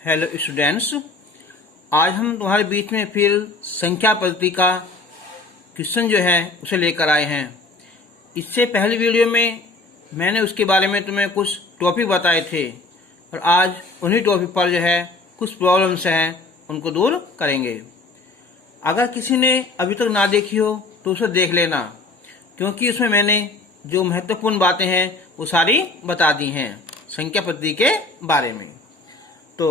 Hello students, आज हम तुम्हारे बीच में फिर संख्या पद्धति का क्वेश्चन जो है उसे लेकर आए हैं। इससे पहली वीडियो में मैंने उसके बारे में तुम्हें कुछ टॉपिक बताए थे और आज उन्हीं टॉपिक पर जो है कुछ प्रॉब्लम्स हैं उनको दूर करेंगे। अगर किसी ने अभी तक ना देखी हो तो उसे देख लेना, क्योंकि उसमें मैंने जो महत्वपूर्ण बातें हैं वो सारी बता दी हैं संख्या पद्धति के बारे में। तो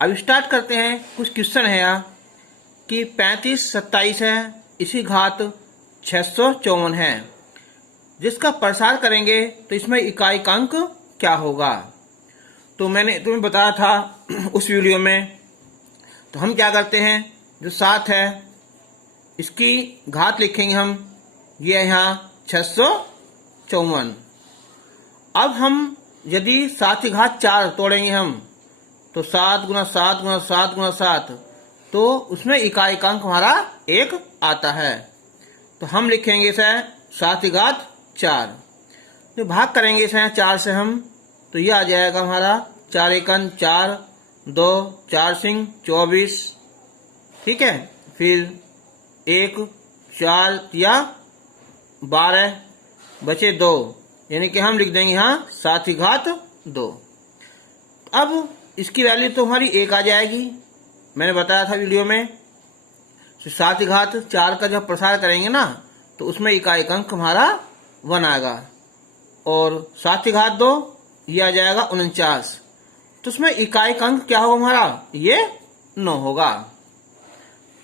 अब स्टार्ट करते हैं। कुछ क्वेश्चन है यहाँ कि 35 27 है, इसी घात 654 है, जिसका प्रसार करेंगे तो इसमें इकाई का अंक क्या होगा। तो मैंने तुम्हें बताया था उस वीडियो में। तो हम क्या करते हैं, जो 7 है इसकी घात लिखेंगे हम, ये है यहाँ 654। अब हम यदि 7 की घात 4 तोड़ेंगे हम, तो 7 गुना 7 गुना 7 गुना 7, तो उसमें इकाई का अंक हमारा 1 आता है। तो हम लिखेंगे इसे 7 की घात 4। तो भाग करेंगे इसे 4 से हम, तो यह आ जाएगा हमारा 4 एकन 4, 2 4 सिंह 24, ठीक है। फिर 1 4 या 12 बचे 2, यानी कि हम लिख देंगे यहाँ 7 की घात 2। अब इसकी वैल्यू तो हमारी 1 आ जाएगी, मैंने बताया था वीडियो में। 7 की घात 4 का जब प्रसार करेंगे ना, तो उसमें इकाई का अंक हमारा 1 आएगा, और 7 की घात 2 ये आ जाएगा 49। तो उसमें इकाई का अंक क्या होगा हमारा, ये 9 होगा,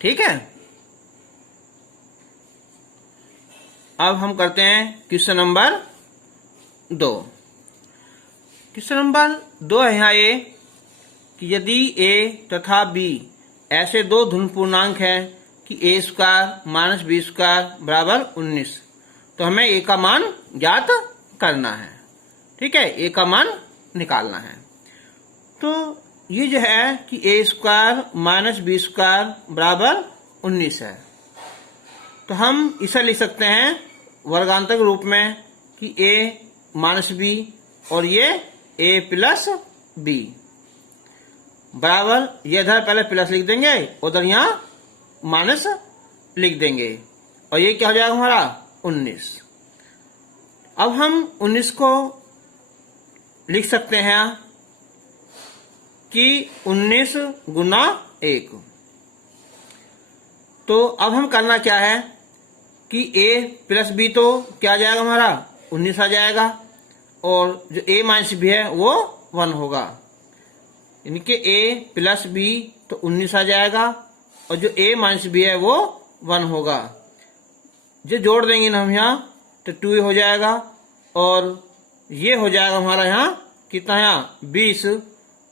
ठीक है। अब हम करते हैं क्वेश्चन नंबर 2। क्वेश्चन नंबर 2 है यहाँ ये कि यदि a तथा b ऐसे दो धन पूर्णांक हैं कि a² माइनस b² बराबर 19, तो हमें a का मान ज्ञात करना है, ठीक है, a का मान निकालना है। तो ये जो है कि a² माइनस b² बराबर 19 है, तो हम इसे लिख सकते हैं वर्गांतर के रूप में कि a माइनस b और ये a प्लस b बराबर, ये इधर पहले प्लस लिख देंगे, उधर यहाँ माइनस लिख देंगे, और ये क्या हो जाएगा हमारा 19। अब हम 19 को लिख सकते हैं कि 19 गुना 1। तो अब हम करना क्या है कि a प्लस b तो क्या आ जाएगा हमारा 19 आ जाएगा, और जो a माइनस b है वो 1 होगा, यानी कि a प्लस b तो 19 आ जाएगा, और जो a माइनस b है वो 1 होगा। जो जोड़ देंगे ना हम यहाँ, तो 2 हो जाएगा, और ये हो जाएगा हमारा यहाँ कितना, यहाँ 20,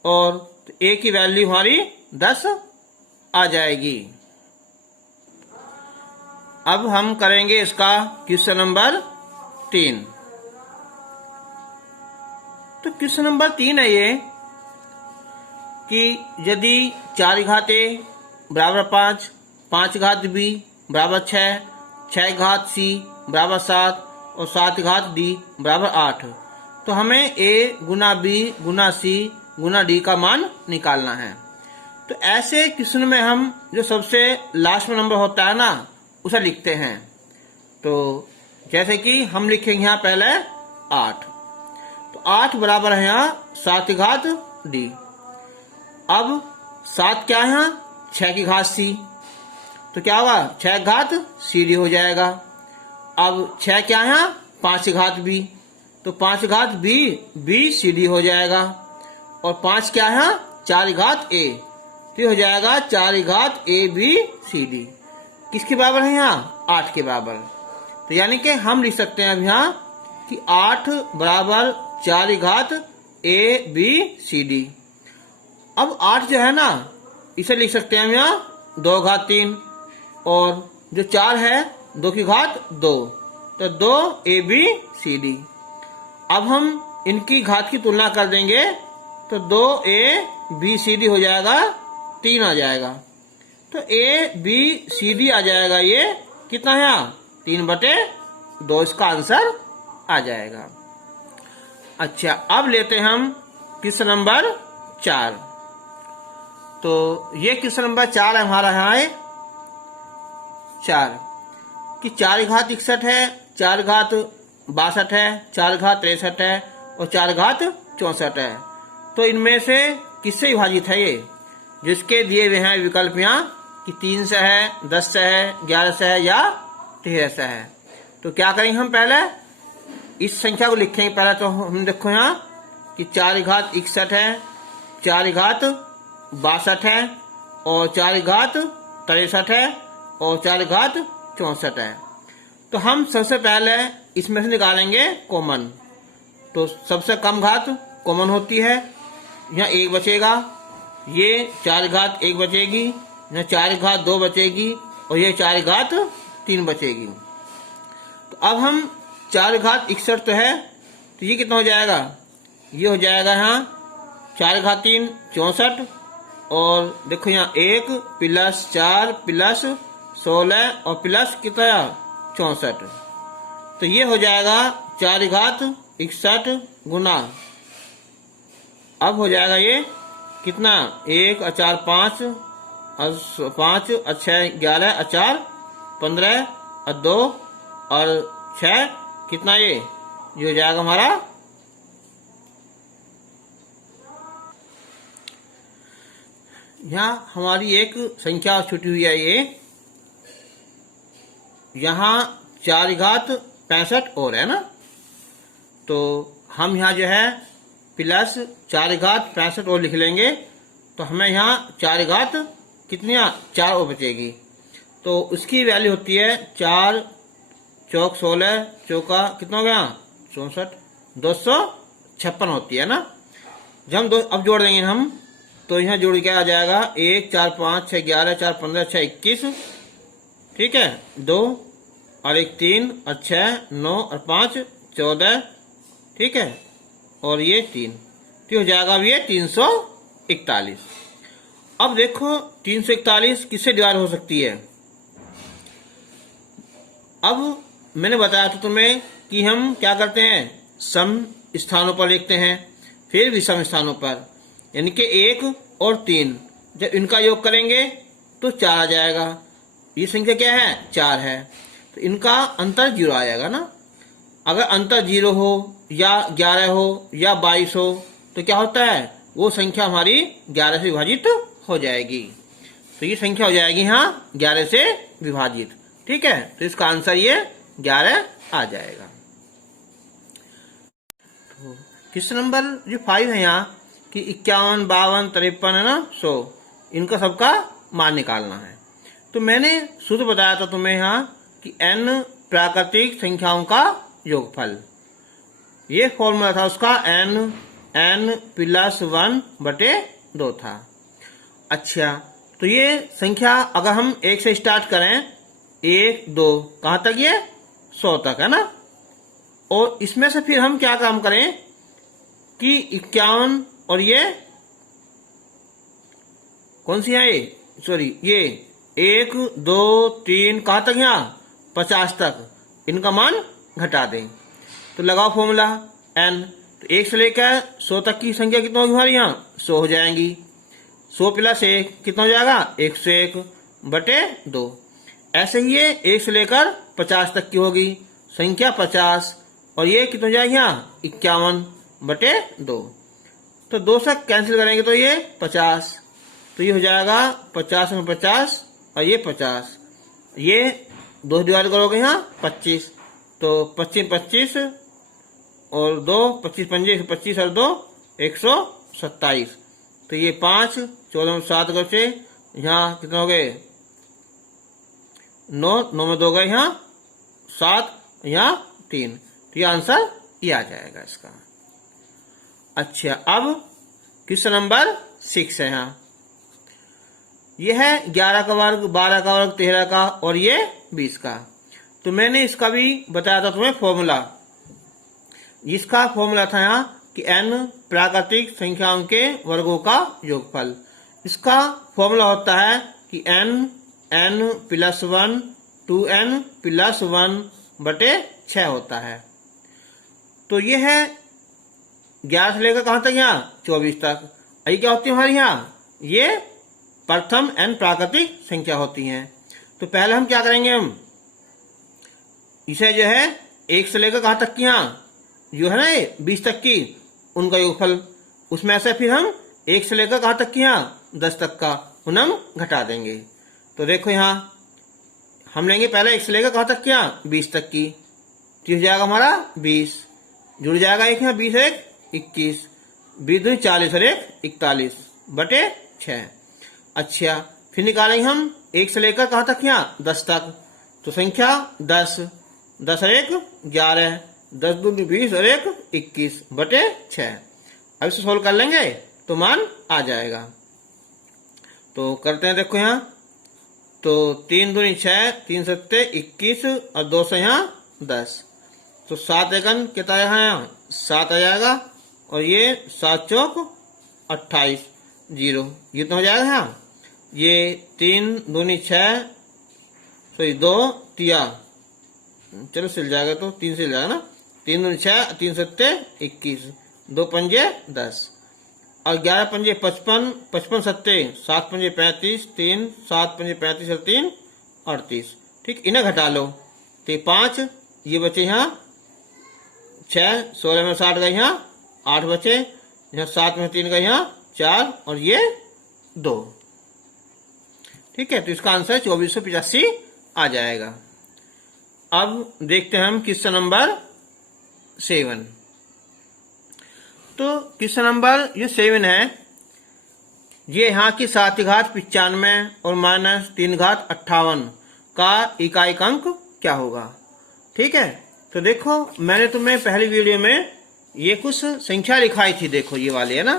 और तो a की वैल्यू हमारी 10 आ जाएगी। अब हम करेंगे इसका क्वेश्चन नंबर 3। तो क्वेश्चन नंबर 3 है ये कि यदि 4 की घात a बराबर 5, 5 की घात b बराबर 6, 6 की घात c बराबर 7 और 7 की घात d बराबर 8, तो हमें a Guna b Guna c Guna d का मान निकालना है। तो ऐसे क्वेश्चन में हम जो सबसे लास्ट में नंबर होता है ना, उसे लिखते हैं। तो जैसे कि हम लिखेंगे यहाँ पहले 8, तो 8 बराबर है यहाँ 7 की घात d। अब 7 क्या है यहाँ 6 की घात c, तो क्या होगा 6 की घात cd हो जाएगा। अब 6 क्या है यहाँ 5 की घात b, तो 5 की घात b cd हो जाएगा, और 5 क्या है यहाँ 4 की घात a, तो ये हो जाएगा 4 की घात a b cd। किसके बराबर है यहाँ 8 के बराबर। तो यानी कि हम लिख सकते हैं अब यहाँ कि 8 बराबर 4 की घात a b cd। अब 8 जो है ना, इसे लिख सकते हैं हम यहाँ 2 घात 3, और जो 4 है 2 की घात 2, तो 2 a b c d। अब हम इनकी घात की तुलना कर देंगे, तो 2 a b c d हो जाएगा, 3 आ जाएगा, तो a b c d आ जाएगा। ये कितना है यहाँ 3/2, इसका आंसर आ जाएगा। अच्छा, अब लेते हैं हम क्वेश्चन नंबर 4। तो ये क्वेश्चन नंबर 4 है हमारा यहाँ है 4 कि 4 घात 61 है, 4 घात 62 है, 4 घात 63 है और 4 घात 64 है। तो इनमें से किससे विभाजित है ये, जिसके दिए हुए हैं विकल्प यहाँ कि 3 से है, 10 से है, 11 से है या 13 से है। तो क्या करेंगे हम, पहले इस संख्या को लिखेंगे। पहले तो हम देखो यहाँ कि 4 घात 61 है, 4 घात 62 है और 4 घात 63 है और 4 घात 64 है। तो हम सबसे पहले इसमें से निकालेंगे कॉमन। तो सबसे कम घात कॉमन होती है, यहाँ 1 बचेगा, ये 4 घात 1 बचेगी, यहाँ 4 घात 2 बचेगी और ये 4 घात 3 बचेगी। तो अब हम 4 घात 61 तो है, तो ये कितना हो जाएगा, ये हो जाएगा यहाँ 4 घात 3 64 और देखो यहाँ 1 प्लस 4 प्लस 16 और प्लस कितना 64। तो ये हो जाएगा 4 घात 61 गुना, अब हो जाएगा ये कितना 1 और 4 5 और 5 और 6 11 और 4 15 और 2 और 6 कितना ये हो जाएगा हमारा यहाँ हमारी एक संख्या छुटी हुई है ये, यहाँ 4 घात 65 और है ना। तो हम यहाँ जो है प्लस 4 घात 65 और लिख लेंगे। तो हमें यहाँ 4 घात कितनी 4 और बचेगी। तो उसकी वैल्यू होती है 4 चौक 16 चौका कितना हो गया 64 256 होती है ना। जब हम अब जोड़ देंगे हम, तो यहाँ जोड़ क्या आ जाएगा 1 4 5 6 11 4 15 6 21, ठीक है, 2 और 1 3 और 6 9 और 5 14, ठीक है, और ये 3, तो हो जाएगा अब ये 341। अब देखो 341 किससे डिवाइड हो सकती है। अब मैंने बताया था तुम्हें कि हम क्या करते हैं, सम स्थानों पर लिखते हैं, फिर विषम स्थानों पर, यानी कि 1 और 3 जब इनका योग करेंगे तो 4 आ जाएगा। ये संख्या क्या है 4 है, तो इनका अंतर 0 आएगा ना। अगर अंतर 0 हो या 11 हो या 22 हो तो क्या होता है, वो संख्या हमारी 11 से विभाजित हो जाएगी। तो ये संख्या हो जाएगी यहाँ 11 से विभाजित, ठीक है। तो इसका आंसर ये 11 आ जाएगा। तो क्वेश्चन नंबर जो 5 है यहाँ कि 51 52 53 है ना 100, इनका सबका मान निकालना है। तो मैंने शुरू बताया था तुम्हें यहाँ कि n प्राकृतिक संख्याओं का योगफल, ये फॉर्मूला था उसका n प्लस 1 बटे 2 था। अच्छा, तो ये संख्या अगर हम 1 से स्टार्ट करें, 1 2 कहाँ तक, ये 100 तक है ना। और इसमें से फिर हम क्या काम करें कि 51 और ये कौन सी है, सॉरी ये 1 2 3 कहाँ तक, यहाँ 50 तक, इनका मान घटा दें। तो लगाओ फॉर्मूला n, तो 1 से लेकर 100 तक की संख्या कितना होगी हमारी, यहाँ 100 हो जाएंगी। 100 प्लस 1 कितना हो जाएगा 101 बटे 2। ऐसे ही ये 1 से लेकर 50 तक की होगी संख्या 50, और ये कितना हो जाएगी यहाँ 51 बटे 2। तो 2 से कैंसिल करेंगे तो ये 50, तो ये हो जाएगा 50 में 50 और ये 50, ये 2 डिवाइड करोगे यहाँ 25, तो 25 25 और 2 25 25 और 2 127। तो ये 5 14 में 7 बचे, यहाँ कितना हो गए 9 9 में 2 गए, यहाँ 7 यहाँ 3, तो ये आंसर ये आ जाएगा इसका। अच्छा, अब क्वेश्चन नंबर 6 है यहाँ, ये है 11 का वर्ग 12 का वर्ग 13 का और ये 20 का। तो मैंने इसका भी बताया था तुम्हें फॉर्मूला, इसका फॉर्मूला था यहाँ कि n प्राकृतिक संख्याओं के वर्गों का योगफल। इसका फॉर्मूला होता है कि n प्लस 1 2n प्लस 1 बटे 6 होता है। तो ये है 11 से लेकर कहाँ तक, यहाँ 24 तक। ये क्या होती है हमारी यहाँ, ये प्रथम एन प्राकृतिक संख्या होती हैं। तो पहले हम क्या करेंगे, हम इसे जो है 1 से लेकर कहाँ तक की, यहाँ जो है ना 20 तक की, उनका योगफल, उसमें से फिर हम 1 से लेकर कहाँ तक की, यहाँ 10 तक का उन्हें हम घटा देंगे। तो देखो यहाँ हम लेंगे पहले 1 से लेकर कहाँ तक की, यहाँ 20 तक की, तो हो जाएगा हमारा 20, जुड़ जाएगा एक यहाँ 20 1 21, 20 दूनी 40 और 1 41 बटे 6। अच्छा, फिर निकालेंगे हम 1 से लेकर कहाँ तक, यहाँ 10 तक, तो संख्या 10, 10 और 1 11, 10 दूनी 20 और 1 21 बटे 6। अब इसे सोल्व कर लेंगे तो मान आ जाएगा। तो करते हैं, देखो यहाँ तो 3 दूनी 6, 3 सत्ते 21 और 2 से यहाँ 10, तो 7 एकन कितना है, यहाँ 7 आ जाएगा, और ये 7 चौक 28 0, ये तो हो जाएगा यहाँ, ये 3 दूनी 6 सॉरी 2 तिया, चलो सिल जाएगा, तो 3 सिल जाएगा ना, 3 दूनी 6, 3 सत्ते 21, 2 पंजे 10 और 11 पंजे 55, 55 सत्ते 7 पंजे 35, 3 7 पंजे 35 और 3 38। ठीक, इन्हें घटा लो, तो 5 ये बचे यहाँ 6, 16 में 60 गए, यहाँ 8 बचे, यहाँ 7 में 3 गए, यहाँ 4 और ये 2। ठीक है, तो इसका आंसर 2485 आ जाएगा। अब देखते हैं हम क्वेश्चन नंबर 7। तो क्वेश्चन नंबर ये 7 है, ये यहाँ की 7 घात 95 और माइनस 3 घात 58 का इकाई अंक क्या होगा। ठीक है, तो देखो मैंने तुम्हें पहली वीडियो में ये कुछ संख्या लिखाई थी, देखो ये वाली है ना,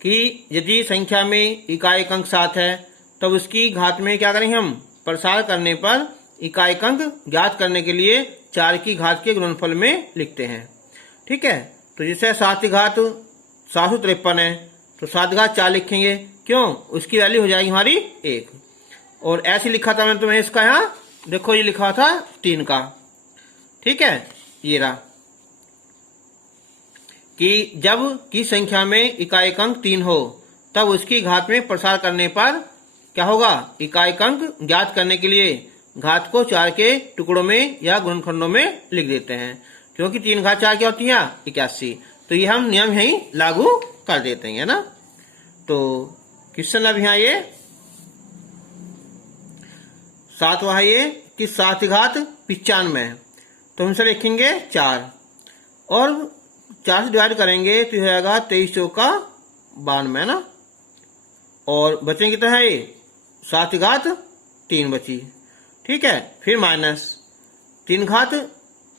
कि यदि संख्या में इकाई अंक 7 है तब उसकी घात में क्या करेंगे हम, प्रसार करने पर इकाई अंक ज्ञात करने के लिए 4 की घात के गुणनफल में लिखते हैं। ठीक है, तो जैसे 7 की घात 753 है, तो 7 घात 4 लिखेंगे, क्यों, उसकी वैल्यू हो जाएगी हमारी 1। और ऐसे लिखा था मैंने तुम्हें इसका, यहाँ देखो ये लिखा था 3 का। ठीक है, ये रहा कि जब की संख्या में इकाई अंक 3 हो तब उसकी घात में प्रसार करने पर क्या होगा, इकाई अंक ज्ञात करने के लिए घात को 4 के टुकड़ों में या गुणनखंडों में लिख देते हैं, क्योंकि 3 घात 4 क्या होती है, 81। तो ये हम नियम यही लागू कर देते हैं ना। तो क्वेश्चन अब यहाँ ये 7वां है ये कि 7 घात 95, तो हम इसे लिखेंगे 4 और 4 से डिवाइड करेंगे तो हो जाएगा 23 चौका 92 ना, और बचेंगे तो है ये 7 घात 3 बची। ठीक है, फिर माइनस 3 घात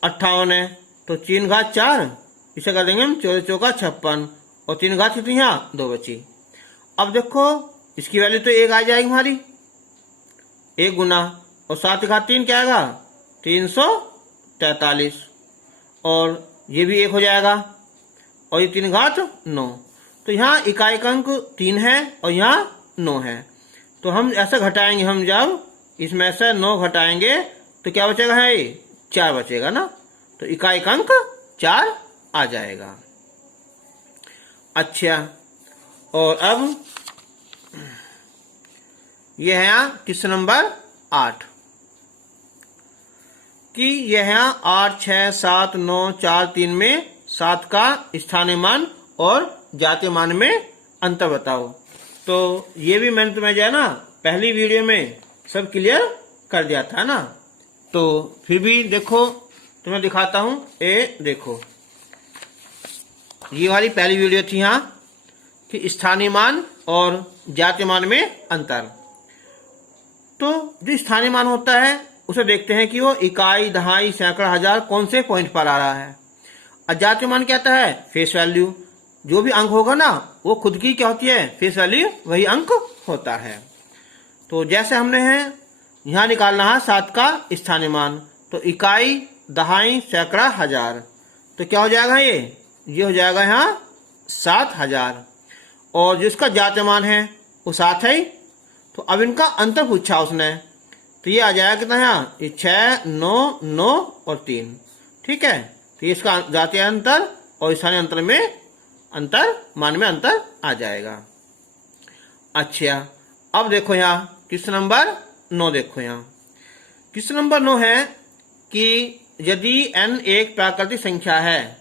58 है, तो 3 घात 4 इसे कर देंगे हम 14 चौका 56 और 3 घात कितनी, यहाँ 2 बची। अब देखो इसकी वैल्यू तो 1 आ जाएगी हमारी, 1 गुना, और 7 घात 3 क्या आएगा, 343, और ये भी 1 हो जाएगा, और ये 3 घात 9। तो यहाँ इकाई अंक 3 है और यहाँ 9 है, तो हम ऐसा घटाएंगे, हम जब इसमें से 9 घटाएंगे तो क्या बचेगा, है ये 4 बचेगा ना, तो इकाई अंक 4 आ जाएगा। अच्छा, और अब यह है क्वेश्चन नंबर 8 कि यह 8 6 7 9 4 3 में 7 का स्थानीय मान और जातीय मान में अंतर बताओ। तो ये भी मैंने तुम्हें जो है ना पहली वीडियो में सब क्लियर कर दिया था ना, तो फिर भी देखो तुम्हें दिखाता हूं, ये देखो ये वाली पहली वीडियो थी यहाँ कि स्थानीय मान और जातीय मान में अंतर। तो जो स्थानीय मान होता है उसे देखते हैं कि वो इकाई, दहाई, सैकड़ा, हजार कौन से पॉइंट पर आ रहा है। और जातीय मान क्या आता है, फेस वैल्यू, जो भी अंक होगा ना वो खुद की क्या होती है, फेस वैल्यू, वही अंक होता है। तो जैसे हमने है यहाँ निकालना है 7 का स्थानीय मान, तो इकाई, दहाई, सैकड़ा, हजार, तो क्या हो जाएगा, ये हो जाएगा यहाँ 7000, और जिसका जातीय मान है वो 7 है। तो अब इनका अंतर पूछा उसने, तो ये आ जाएगा कितना, यहाँ 6 9 9 और 3। ठीक है, तो ये इसका जातीय अंतर और स्थानीय अंतर में अंतर, मान में अंतर आ जाएगा। अच्छा, अब देखो यहाँ क्वेश्चन नंबर 9 देखो यहाँ। क्वेश्चन नंबर 9 है कि यदि n एक प्राकृतिक संख्या है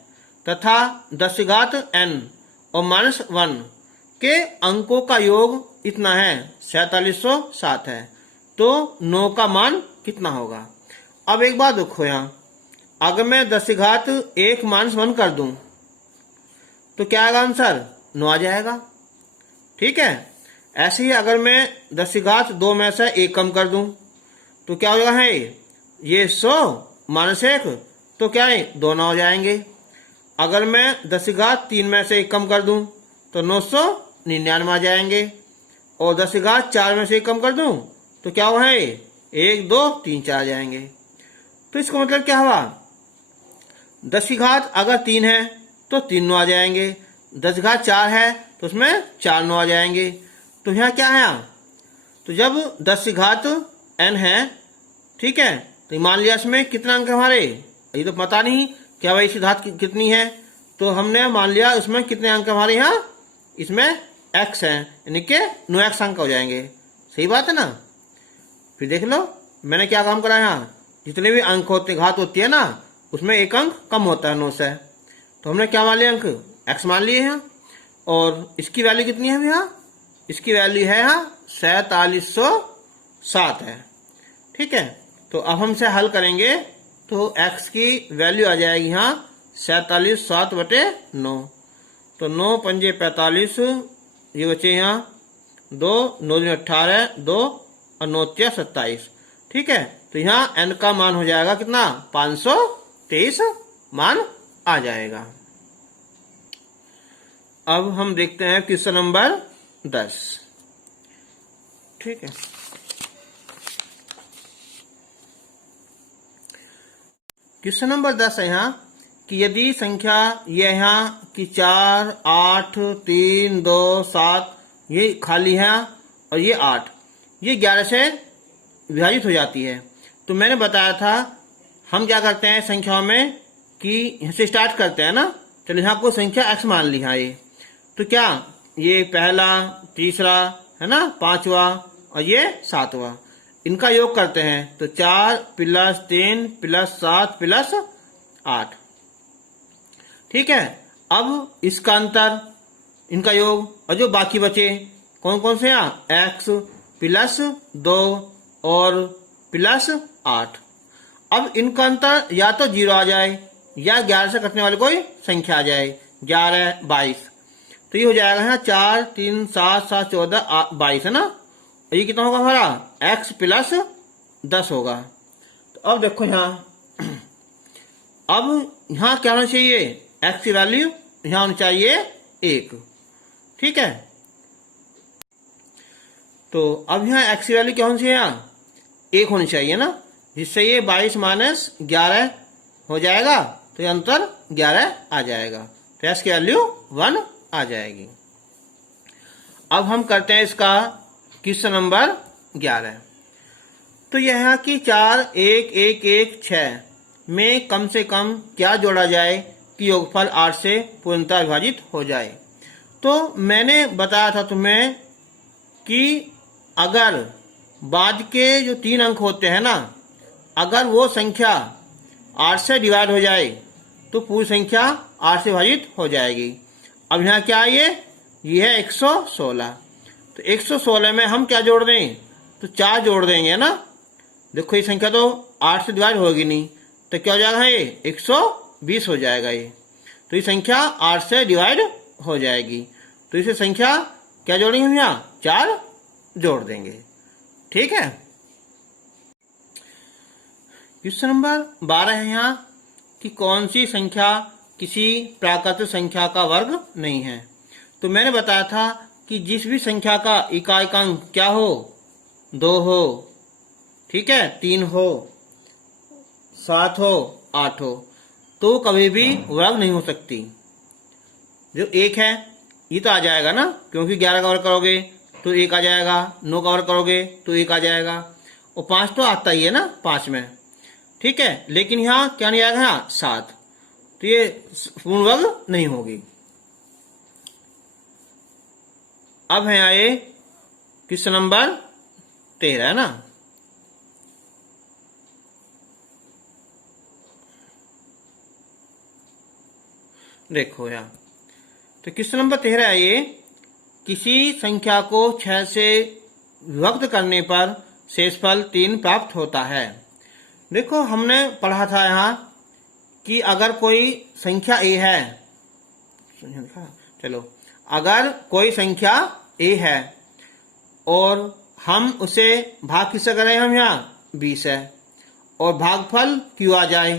तथा 10 n और -1 के अंकों का योग इतना है 4707 है, तो 9 का मान कितना होगा। अब एक बात देखो यहाँ, अगर मैं 10 -1 कर दूं तो क्या आएगा आंसर 9 आ जाएगा। ठीक है, ऐसे ही अगर मैं 10 में से 1 कम कर दूं तो क्या हो जाएगा है ये 100 -1 तो क्या है 2 9 हो जाएंगे। अगर मैं 10 में से 1 कम कर दूं तो 999 आ जाएंगे। और 10 में से 1 कम कर दूं तो क्या हुआ है 1 2 3 4 आ जाएंगे। तो इसका मतलब क्या हुआ, 10 अगर 3 है तो 3 9 आ जाएंगे, 10 है तो उसमें 4 9 आ जाएंगे। तो यहाँ क्या है, तो जब 10 n है, ठीक है, तो मान लिया इसमें कितना अंक है हमारे, ये तो पता नहीं क्या भाई इसकी घात कितनी है, तो हमने मान लिया उसमें कितने अंक हमारे यहाँ, इसमें x है, यानी कि 9x अंक हो जाएंगे। सही बात है ना। फिर देख लो मैंने क्या काम करा यहाँ, जितने भी अंक होते घात होती है ना उसमें 1 अंक कम होता है 9 से, तो हमने क्या मान लिया अंक x मान लिए हैं। और इसकी वैल्यू कितनी है भैया, इसकी वैल्यू है यहाँ 4707 है। ठीक है, तो अब हम इसे हल करेंगे तो x की वैल्यू आ जाएगी यहाँ 4707/9। तो 9 पंजे 45, ये बचे यहाँ 2 9 दूनी 18, 2 और 9 3 27। ठीक है, तो यहाँ n का मान हो जाएगा कितना 523 मान आ जाएगा। अब हम देखते हैं क्वेश्चन नंबर 10। ठीक है, क्वेश्चन नंबर 10 है यहाँ कि यदि संख्या ये यहाँ कि 4 8 3 2 7 ये खाली है और ये 8 ये 11 से विभाजित हो जाती है, तो मैंने बताया था हम क्या करते हैं संख्याओं में कि यहाँ से स्टार्ट करते हैं ना। चलो यहाँ को संख्या x मान ली है, ये तो क्या ये पहला तीसरा है ना 5वां और ये 7वां, इनका योग करते हैं तो 4 + 3 + 7 + 8। ठीक है, अब इसका अंतर इनका योग और जो बाकी बचे कौन कौन से यहाँ x + 2 और +8। अब इनका अंतर या तो 0 आ जाए या 11 से कटने वाली कोई संख्या आ जाए, 11 22, तो ये हो जाएगा यहाँ 4 3 7 7 14 22 है ना। ये कितना होगा हमारा x + 10 होगा। तो अब देखो यहाँ, अब यहाँ क्या होना चाहिए x की वैल्यू यहाँ होनी चाहिए 1। ठीक है, तो अब यहाँ x की वैल्यू क्या होनी चाहिए यहाँ 1 होनी चाहिए ना, जिससे ये 22 - 11 हो जाएगा, तो ये अंतर 11 आ जाएगा, तो x की वैल्यू 1 आ जाएगी। अब हम करते हैं इसका क्वेश्चन नंबर 11। तो यह है कि 4 1 1 1 6 में कम से कम क्या जोड़ा जाए कि योगफल 8 से पूर्णतः विभाजित हो जाए। तो मैंने बताया था तुम्हें कि अगर बाद के जो 3 अंक होते हैं ना, अगर वो संख्या 8 से डिवाइड हो जाए तो पूरी संख्या 8 से विभाजित हो जाएगी। अब यहाँ क्या है ये है 116, तो 116 में हम क्या जोड़ दें, तो 4 जोड़ देंगे ना। देखो ये संख्या तो 8 से डिवाइड होगी नहीं, तो क्या हो जाएगा ये 120 हो जाएगा ये, तो ये संख्या 8 से डिवाइड हो जाएगी, तो इसे संख्या क्या जोड़ेंगे हम यहाँ 4 जोड़ देंगे। ठीक है, क्वेश्चन नंबर 12 है यहाँ कि कौन सी संख्या किसी प्राकृतिक संख्या का वर्ग नहीं है। तो मैंने बताया था कि जिस भी संख्या का इकाई का अंक क्या हो 2 हो, ठीक है 3 हो 7 हो 8 हो, तो कभी भी वर्ग नहीं हो सकती। जो 1 है ये तो आ जाएगा ना, क्योंकि 11 का वर्ग करोगे तो 1 आ जाएगा, 9 का वर्ग करोगे तो 1 आ जाएगा, और 5 तो आता ही है ना 5 में। ठीक है, लेकिन यहाँ क्या नहीं आएगा यहाँ 7, तो ये पूर्ण वर्ग नहीं होगी। अब है आए क्वेश्चन नंबर 13 है ना। देखो यार, तो क्वेश्चन नंबर 13 है ये, किसी संख्या को 6 से विभक्त करने पर शेषफल 3 प्राप्त होता है। देखो हमने पढ़ा था यहाँ कि अगर कोई संख्या a है, चलो अगर कोई संख्या a है और हम उसे भाग किससे करें, हम यहाँ 20 है और भागफल q आ जाए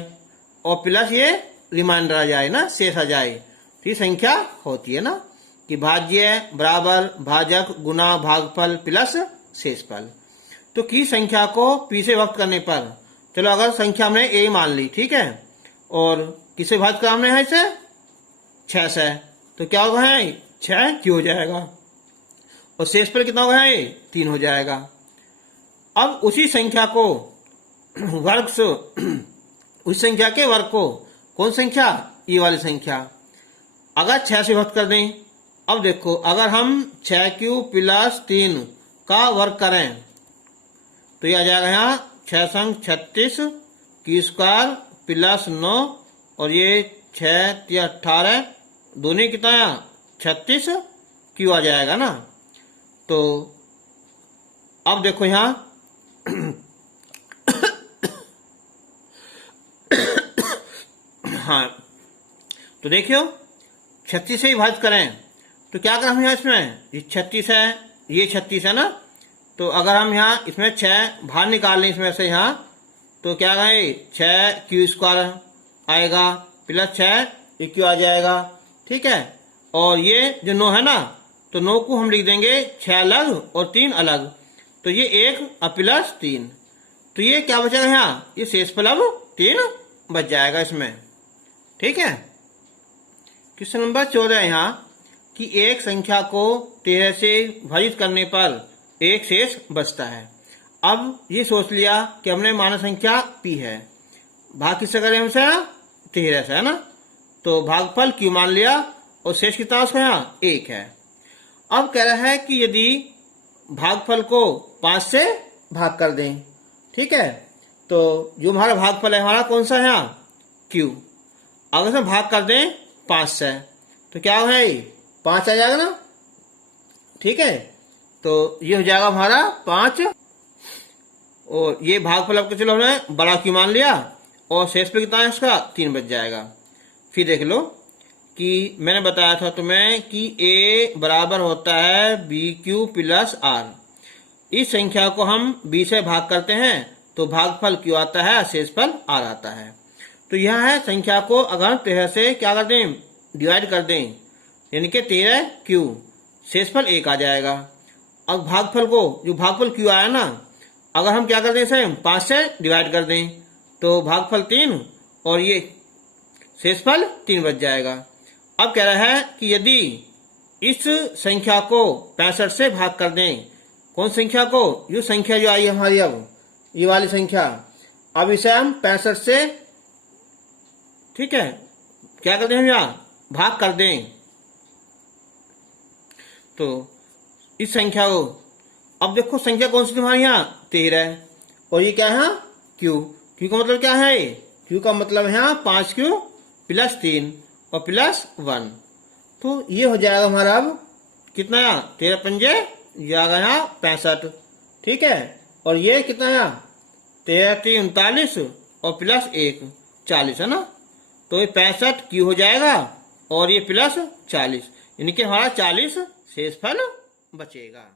और प्लस ये रिमाइंडर आ जाए ना, शेष आ जाए, तो ये संख्या होती है ना कि भाज्य बराबर भाजक गुना भागफल प्लस शेषफल। तो की संख्या को p से विभक्त करने पर, चलो अगर संख्या हमने a मान ली, ठीक है, और किसे विभक्त करा हमने है इसे 6 से, तो क्या होगा है 6 q हो जाएगा और शेषफल कितना होगा है 3 हो जाएगा। अब उसी संख्या को वर्ग से, उस संख्या के वर्ग को, कौन संख्या, ये वाली संख्या, अगर 6 से विभक्त कर दें। अब देखो अगर हम 6q प्लस 3 का वर्ग करें तो ये आ जाएगा यहाँ 6 संग 36 q स्क्वायर प्लस 9 और ये 6 या 18, दोनों कितना है 36 q आ जाएगा ना। तो अब देखो यहाँ हाँ, तो देखियो 36 से विभाजित करें तो क्या करें हम यहाँ, इसमें ये 36 है, ये 36 है ना, तो अगर हम यहाँ इसमें 6 बाहर निकाल लें इसमें से यहाँ, तो क्या कहें 6 q स्क्वायर आएगा प्लस 6 q आ जाएगा, ठीक है। और ये जो 9 है ना, तो 9 को हम लिख देंगे 6 अलग और 3 अलग, तो ये 1 और प्लस 3, तो ये क्या बचेगा यहाँ, ये शेषफल अब 3 बच जाएगा इसमें, ठीक है। क्वेश्चन नंबर 14 यहाँ कि एक संख्या को 13 से विभाजित करने पर एक शेष बचता है। अब ये सोच लिया कि हमने माना संख्या p है, भाग किससे करें हमसे 13 से, है ना, तो भागफल q मान लिया और शेष कितना उसका यहाँ 1 है। अब कह रहा है कि यदि भागफल को 5 से भाग कर दें, ठीक है, तो जो हमारा भागफल है हमारा कौन सा है यहाँ q, अगर से भाग कर दें 5 से तो क्या है 5 आ जाएगा ना, ठीक है। तो ये हो जाएगा हमारा 5 और ये भागफल आपको चलो हमने बड़ा q मान लिया और शेष पे कितना है इसका 3 बच जाएगा। फिर देख लो कि मैंने बताया था तुम्हें कि a बराबर होता है bq प्लस r। इस संख्या को हम b से भाग करते हैं तो भागफल q आता है, शेषफल r आता है। तो यह है संख्या को अगर 13 से क्या कर दें, डिवाइड कर दें, यानी कि 13q, शेषफल 1 आ जाएगा। अब भागफल को, जो भागफल q आया ना, अगर हम क्या कर दें इसे 5 से डिवाइड कर दें तो भागफल 3 और ये शेषफल 3 बच जाएगा। अब कह रहा है कि यदि इस संख्या को 65 से भाग कर दें, कौन संख्या को, जो संख्या जो आई है हमारी अब ये वाली संख्या, अब इसे हम 65 से, ठीक है, क्या करते हैं हम यहाँ भाग कर दें, तो इस संख्या को, अब देखो संख्या कौन सी तुम्हारी यहाँ 13 और ये क्या है q, q का मतलब क्या है, q का मतलब है यहाँ 5q प्लस 3 और प्लस 1, तो ये हो जाएगा हमारा अब कितना यहाँ 13 पंजे जाएगा यहाँ 65, ठीक है, और ये कितना यहाँ 13 3 39 और प्लस 1 40 है ना, तो ये 65 q हो जाएगा और ये प्लस 40, यानी कि हमारा 40 शेषफल बचेगा।